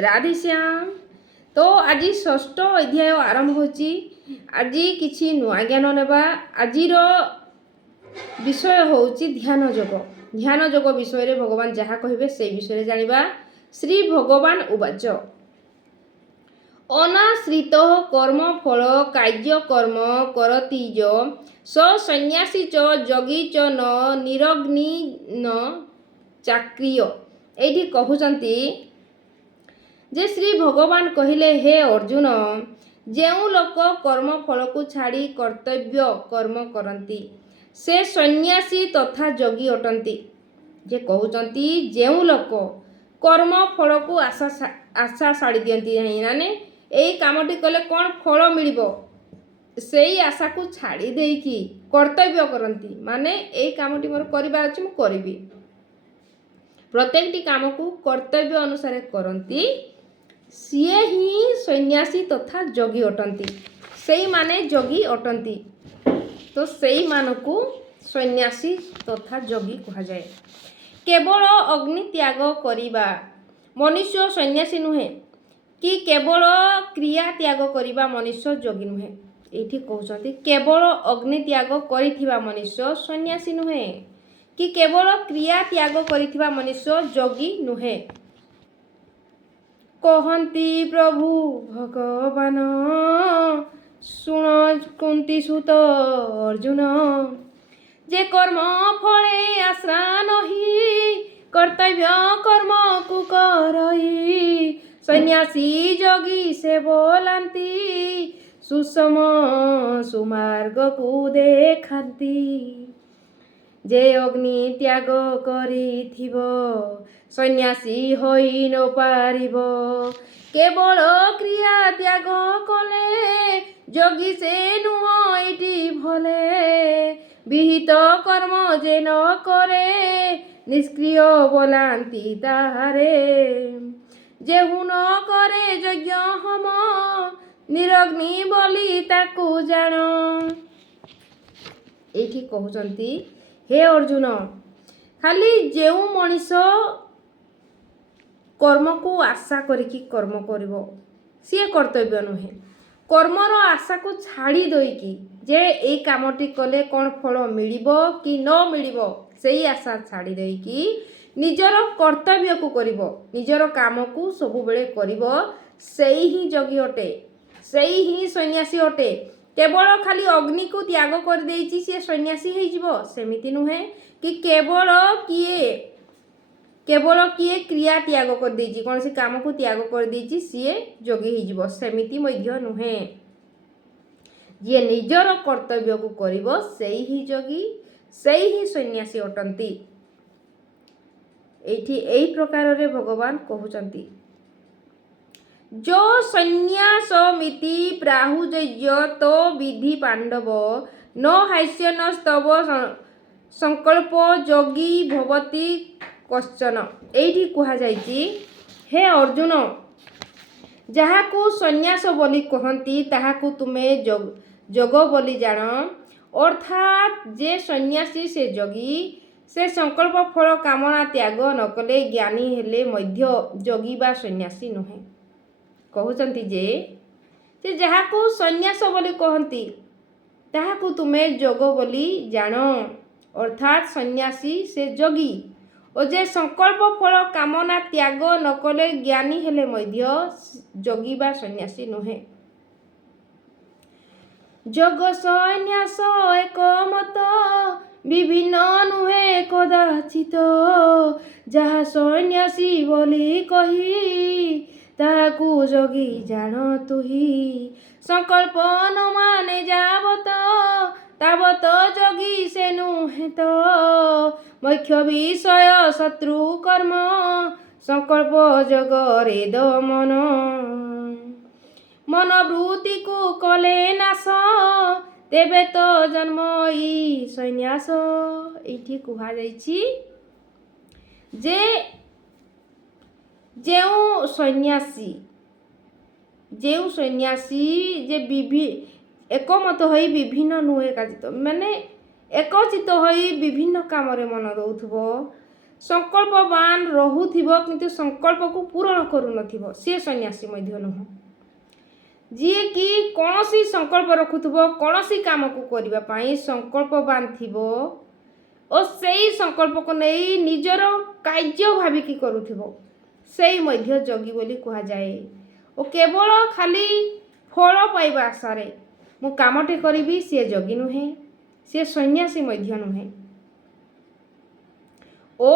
राधेश्याम। तो आज षष्ठ अध्याय आरंभ होची। आज किछि नुआ ज्ञान नेबा। आजिर विषय होची ध्यान योग। ध्यान योग विषय रे भगवान जहाँ कहिबे से विषय जानिबा। श्री भगवान उवाच अनाश्रित कर्म फल कार्य कर्म करती ज स सन्यासी च योगी च न निरग्नि न चाक्रिय। एठी कहउचंती जे श्री भगवान कहिले हे अर्जुन, जेउ लोक कर्म फल को छाड़ी कर्तव्य कर्म करती से सन्यासी तथा योगी अटंती। जे कहउचंती जेउ लोक कर्म फल को आशा छाड़ी दियंती नहीं, माने एई कामटी कले कौन फल मिलिबो सेई आशा को छाड़ी देकी कर्तव्य करती, माने एई कामटी मोर करिबार अछि मु करिबी। प्रत्येकटी काम को कर्तव्य अनुसार करती सीए ही सन्यासी तथा योगी अटंती। सेई माने योगी अटंती, तो सेई मानकु सन्यासी तथा योगी कहा जाए। केवल अग्नि त्याग करिबा मनुष्य सन्यासी नुहे कि केवल क्रिया त्याग करिबा मनुष्य योगी नुहे। एठी कहउचंती केवल अग्नि त्याग करिथिबा मनुष्य सन्यासी नुहे कि केवल क्रिया त्याग करिथिबा मनुष्य योगी नुहे। कहंती प्रभु भगवान सुन कुंती सुत अर्जुन, जे कर्म फले आश्रा नही कर्तव्य कर्म को करई सन्यासी योगी से बोलांती सुसम सुमार्ग को देखांती। जे अग्नि त्याग करिथिब सन्यासी होई न पारिब केवल क्रिया त्याग कले योगी से नुह एटी भले विहित कर्म जे न करे निष्क्रिय बोलांती ताहारे। जेहु न करे यज्ञ हम निरग्नि बोली ताकू जान। एठी कहउचंती हे अर्जुन, खाली जेउ मनीष कर्म को आशा करिकी कर्म करिवो सी कर्तव्य नुहे। कर्मर आशा को छाड़ी देकी जे ए कामटी कले कौन फल मिलिबो कि न मिलिबो सेई आशा छाड़ी देकी निजर कर्तव्य को करिवो, निजर काम को सबु बेले करिवो, सेई ही योगी अटे, सेई ही सन्यासी अटे। केवल खाली अग्नि को त्याग कर देइची से सन्यासी हे जिवो सेमिति नुहे कि केवल किए क्रिया त्याग कर देइची कौन से काम को त्याग कर देइची सीए योगी हे जिवो सेमिति मध्य नुहे। जे निजर कर्तव्य को करिवो सेई ही योगी सेई ही सन्यासी अटंती। एठी एई प्रकार रे भगवान कहउचंती जो सन्यास मिति प्राहुजय तो विधि पांडव न हास्य न स्तव संकल्प योगी भवती कश्चन। एठी कहा जायछि हे अर्जुन, जहाकू सन्यास बोली कहंती ताहाकू तुमे जोग बोली जान। अर्थात जे सन्यासी से योगी से संकल्प फल कामना त्याग न कले ज्ञानी हेले मध्य योगी बा सन्यासी नुहे। कहउचंती जे जहाकू सन्यास बोली कहंती ताहाकू तुमे जोग बोली जान। अर्थात सन्यासी से योगी और जे संकल्प फल कामना त्याग न कले ज्ञानी हेले मध्य योगी बा सन्यासी नुहे। जोग सन्यास एक मत विभिन्न नुहे कदाचित जहा सन्यासी बोली कही ताकू जोगी जान तुही। संकल्प न माने जावत तावत जोगी से नुहे तो मुख्य विषय शत्रु कर्म संकल्प जगरे दमन। मनोवृत्ति को कले नाश तेबे तो जन्म ई सन्यास। एठी कुहा जाइछि जे जेउ सन्यासी जे एकमत होई विभिन्न नुहे काजित माने एकचित होई विभिन्न काम रे मन दउथबो ସଂକଳ୍ପବାନ ରହୁଥିବ କିନ୍ତୁ ସଂକଳ୍ପକୁ ପୂରଣ କରୁନଥିବ ସିଏ ସନ୍ନ୍ୟାସୀ ମଧ୍ୟ ନୁହଁ। ଯିଏକି କୌଣସି ସଂକଳ୍ପ ରଖୁଥିବ କୌଣସି କାମକୁ କରିବା ପାଇଁ ସଂକଳ୍ପବାନ ଥିବ ଓ ସେଇ ସଂକଳ୍ପକୁ ନେଇ ନିଜର କାର୍ଯ୍ୟ ଭାବିକି କରୁଥିବ ସେଇ ମଧ୍ୟ ଯୋଗୀ ବୋଲି କୁହାଯାଏ। ଓ କେବଳ ଖାଲି ଫଳ ପାଇବା ଆଶାରେ ମୁଁ କାମଟେ କରିବି ସିଏ ଯୋଗୀ ନୁହେଁ, ସିଏ ସନ୍ନ୍ୟାସୀ ମଧ୍ୟ ନୁହେଁ। ଓ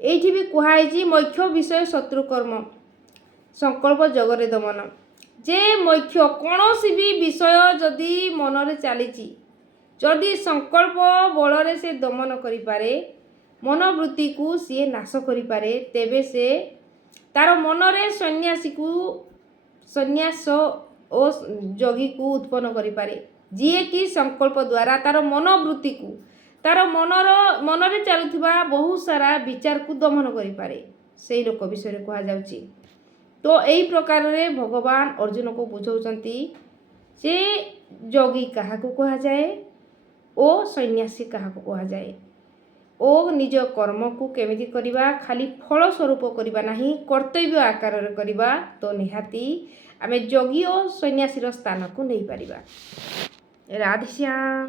ଏଇଠି ବି କୁହାଯାଇଛି ମୋକ୍ଷ ବିଷୟ ଶତ୍ରୁକର୍ମ ସଂକଳ୍ପ ଯୋଗରେ ଦମନ। ଯେ ମୋକ୍ଷ କୌଣସି ବି ବିଷୟ ଯଦି ମନରେ ଚାଲିଛି ଯଦି ସଂକଳ୍ପ ବଳରେ ସେ ଦମନ କରିପାରେ ମନୋବୃତ୍ତିକୁ ସିଏ ନାଶ କରିପାରେ ତେବେ ସେ ତାର ମନରେ ସନ୍ନ୍ୟାସ ଓ ଯୋଗୀକୁ ଉତ୍ପନ୍ନ କରିପାରେ। ଯିଏକି ସଂକଳ୍ପ ଦ୍ୱାରା ତାର ମନୋବୃତ୍ତିକୁ ତାର ମନରେ ଚାଲୁଥିବା ବହୁତ ସାରା ବିଚାରକୁ ଦମନ କରିପାରେ ସେଇ ଲୋକ ବିଷୟରେ କୁହାଯାଉଛି। ତ ଏହି ପ୍ରକାରରେ ଭଗବାନ ଅର୍ଜୁନକୁ ବୁଝାଉଛନ୍ତି ଯେ ଯୋଗୀ କାହାକୁ କୁହାଯାଏ ଓ ସନ୍ନ୍ୟାସୀ କାହାକୁ କୁହାଯାଏ ଓ ନିଜ କର୍ମକୁ କେମିତି କରିବା ଖାଲି ଫଳ ସ୍ୱରୂପ କରିବା ନାହିଁ କର୍ତ୍ତବ୍ୟ ଆକାରରେ କରିବା ତ ନିହାତି ଆମେ ଯୋଗୀ ଓ ସନ୍ନ୍ୟାସୀର ସ୍ଥାନକୁ ନେଇପାରିବା। ରାଧେଶ୍ୟାମ।